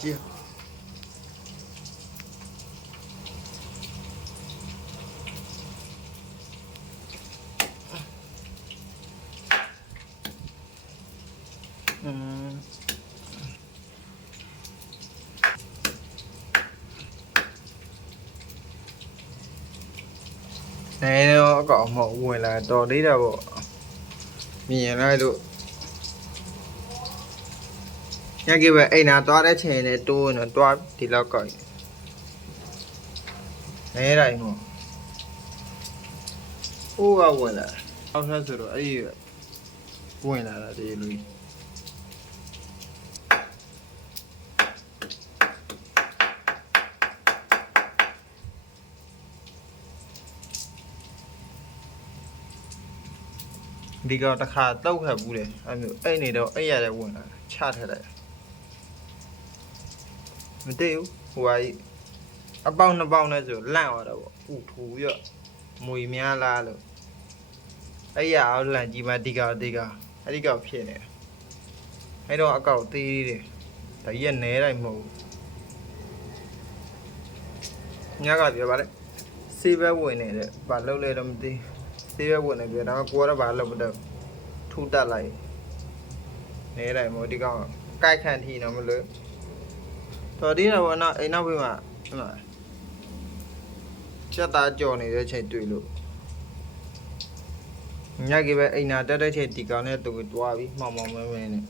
ကြည့်อืมနေတော့အကောင်မဟုတ်ဝင်လာတော်သေးတာပေါ့မြင်လိုက်လို့ ညကြီးပဲအိမ်နာသွားတဲ့ချိန်နဲ့တိုးရင်တော့တွားဒီလောက်ကောက်ရင်နေတိုင်းမို့ဟိုးကဝင်လာအောက်ထပ်ဆိုတော့အဲ့ဒီဝင်လာတာဒီလူကြီးဒီကောင်တစ်ခါတောက်ခတ်ဘူးလေအဲ့မျိုးအဲ့နေတော့အဲ့ရတဲ့ဝင်လာချထက်လိုက် မတည့်ဘူးဟိုဟာကြီးအပေါက်နှစ်ပေါက်နဲ့ဆိုလန့်သွားတော့ပေါ့ဥထူရမွေများလားလို့အဲ့ရအောင်လန့်ကြီးမှဒီကောင်ဒီကောင်အဲ့ဒီကောင်ဖြစ်နေအဲ့တော့အကောက်သေးတယ်ဒါကြီးကနဲတိုင်းမဟုတ်ဘူးညကပြောပါလေစေးဘဲဝင်နေတဲ့ဘာလုပ်လဲတော့မသိဘူးသေးရဝင်နေပြီဒါမှကိုရဘာလို့မတော့ထူတက်လိုက်နေတိုင်းမို့ဒီကောင်ကြိုက်ခန့်ထီတော့မလို့ တော်ဒီတော့နော်အိမ်နောက်ဘေးမှာဟိုမှာချက်သားကြော်နေတဲ့ချိန်တွေ့လို့ညကြီးပဲအိမ်နာတက်တဲ့ချိန်ဒီကောင်နဲ့တူတွားပြီးမှောင်မှောင်မဲမဲနဲ့